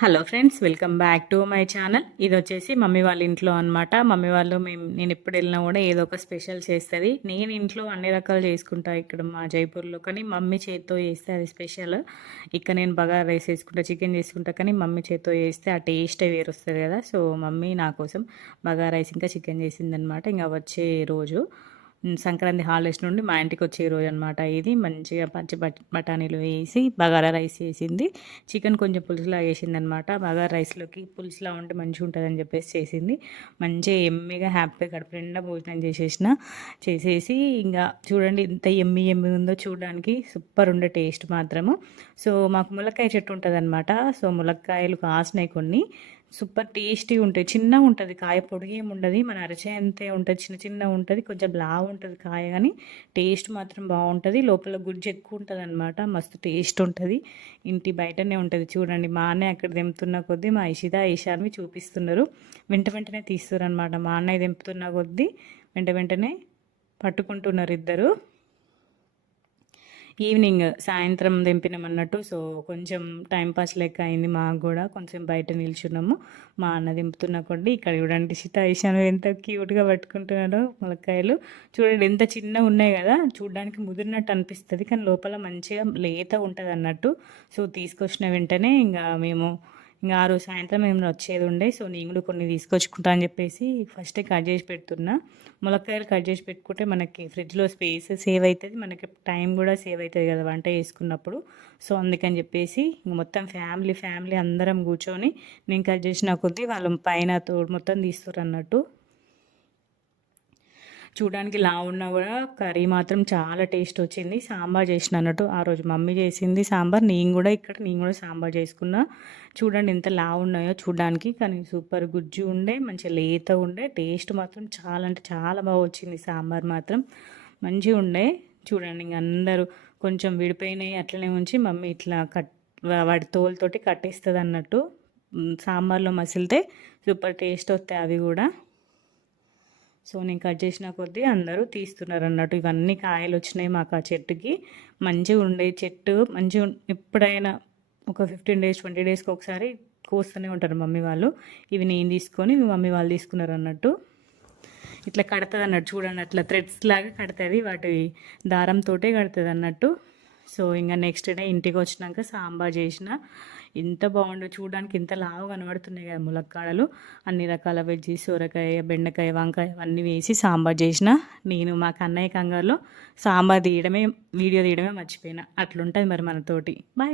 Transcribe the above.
Hello friends, welcome back to my channel. ఇది వచ్చేసి mummy వాళ్ళ ఇంట్లో అనమాట. మమ్మీ వాళ్ళు నేను ఎప్పుడు వెళ్ళినా కూడా ఏదో ఒక స్పెషల్ చేస్తుంది. నేను ఇంట్లో అన్ని రకాలు చేసుకుంటా ఇక్కడ మా జైపూర్లో, కానీ మమ్మీ చేతితో చేస్తే అది స్పెషల్. ఇక్కడ నేను బగారా రైస్ వేసుకుంటా, చికెన్ చేసుకుంటా, కానీ మమ్మీ చేతితో చేస్తే ఆ టేస్టే వేరు వస్తుంది కదా. సో మమ్మీ నా కోసం బగారా రైస్ ఇంకా చికెన్ చేసిందనమాట. ఇంకా వచ్చే రోజు సంక్రాంతి హాలిడేస్ నుండి మా ఇంటికి వచ్చే రోజు అనమాట. ఇది మంచిగా పచ్చి బఠానీలు వేసి బగారా రైస్ చేసింది. చికెన్ కొంచెం పులుసులా వేసింది అనమాట. బగారా రైస్లోకి పులుసులా ఉంటే మంచిగా ఉంటుందని చెప్పేసి చేసింది. మంచిగా ఎమ్మిగా హ్యాపీగా కడుపు నిండా భోజనం చేసేసి ఇంకా చూడండి ఎంత ఎమ్మి ఉందో చూడడానికి. సూపర్ ఉండే టేస్ట్ మాత్రము. సో మాకు ములక్కాయ చెట్టు ఉంటుంది అనమాట. సో ములక్కాయలు కాసినాయి కొన్ని. సూపర్ టేస్టీ ఉంటాయి. చిన్నగా ఉంటుంది కాయ, పొడిగి ఏమి ఉండదు, మన అరచే అంతే ఉంటుంది, చిన్న ఉంటుంది, కొంచెం లావు ఉంటుంది కాయ, కానీ టేస్ట్ మాత్రం బాగుంటుంది. లోపల గుజ్జు ఎక్కువ ఉంటుంది అనమాట. మస్తు టేస్ట్ ఉంటుంది. ఇంటి బయటనే ఉంటుంది చూడండి. మా అన్నయ్య అక్కడ దింపుతున్న కొద్దీ మా ఇషిత ఈశాన్వి చూపిస్తున్నారు. వెంటనే తీస్తున్నారు అనమాట. మా అన్నయ్య దింపుతున్న కొద్దీ వెంటనే పట్టుకుంటున్నారు ఇద్దరు. ఈవినింగ్ సాయంత్రం దింపినామన్నట్టు. సో కొంచెం టైంపాస్ లెక్క అయింది మాకు కూడా. కొంచెం బయట నిల్చున్నాము. మా అన్న దింపుతున్న కొద్ది ఇక్కడ చూడండి ఈశాను ఎంత క్యూట్గా పట్టుకుంటున్నారో ములక్కాయలు. చూడండి ఎంత చిన్నగా ఉన్నాయి కదా, చూడడానికి ముదిరినట్టు అనిపిస్తుంది, కానీ లోపల మంచిగా లేత ఉంటుంది అన్నట్టు. సో తీసుకొచ్చిన వెంటనే ఇంకా ఆ రోజు సాయంత్రం ఏమైనా వచ్చేది ఉండే. సో నేను కూడా కొన్ని తీసుకొచ్చుకుంటా అని చెప్పేసి ఫస్టే కట్ చేసి పెడుతున్నా. ములక్కాయలు కట్ చేసి పెట్టుకుంటే మనకి ఫ్రిడ్జ్లో స్పేస్ సేవ్ అవుతుంది, మనకి టైం కూడా సేవ్ అవుతుంది కదా వంట చేసుకున్నప్పుడు. సో అందుకని చెప్పేసి మొత్తం ఫ్యామిలీ అందరం కూర్చొని నేను కట్ చేసిన కొద్దీ వాళ్ళు పైన మొత్తం తీస్తారు అన్నట్టు. చూడడానికి లా ఉన్నా కూడా కర్రీ మాత్రం చాలా టేస్ట్ వచ్చింది. సాంబార్ చేసిన అన్నట్టు ఆ రోజు మమ్మీ చేసింది సాంబార్. నేను కూడా సాంబార్ చేసుకున్నా. చూడండి ఎంత లా ఉన్నాయో చూడడానికి, కానీ సూపర్ గుజ్జు ఉండే, మంచిగా లేత ఉండే. టేస్ట్ మాత్రం చాలా అంటే చాలా బాగా వచ్చింది. సాంబార్ మాత్రం మంచిగా ఉండే. చూడండి ఇంక అందరూ కొంచెం విడిపోయినాయి అట్లనే ఉంచి మమ్మీ ఇట్లా వాటి తోలుతోటి కట్టేస్తుంది అన్నట్టు. సాంబార్లో మసిలితే సూపర్ టేస్ట్ వస్తాయి అవి కూడా. సో నేను కట్ చేసిన కొద్దీ అందరూ తీస్తున్నారు అన్నట్టు. ఇవన్నీ కాయలు వచ్చినాయి మాకు ఆ చెట్టుకి. మంచిగా ఉండే చెట్టు, మంచిగా ఎప్పుడైనా ఒక 15 డేస్ 20 డేస్కి ఒకసారి కోస్తూనే ఉంటారు మమ్మీ వాళ్ళు. ఇవి నేను తీసుకొని మమ్మీ వాళ్ళు తీసుకున్నారు అన్నట్టు. ఇట్లా కడుతుంది అన్నట్టు. చూడండి అట్లా థ్రెడ్స్ లాగా కడుతుంది, వాటి దారంతో కడుతుంది అన్నట్టు. సో ఇంకా నెక్స్ట్ డే ఇంటికి వచ్చినాక సాంబార్ చేసిన. ఎంత బాగుండో చూడడానికి, ఎంత లావు కనబడుతున్నాయి కదా ములక్కాడలు. అన్ని రకాల వెజ్జీ, సొరకాయ, బెండకాయ, వంకాయ అవన్నీ వేసి సాంబార్ చేసిన. నేను మా కన్నయ్య కంగారులో వీడియో తీయడమే మర్చిపోయినా. అట్లుంటుంది మరి మనతోటి. బాయ్.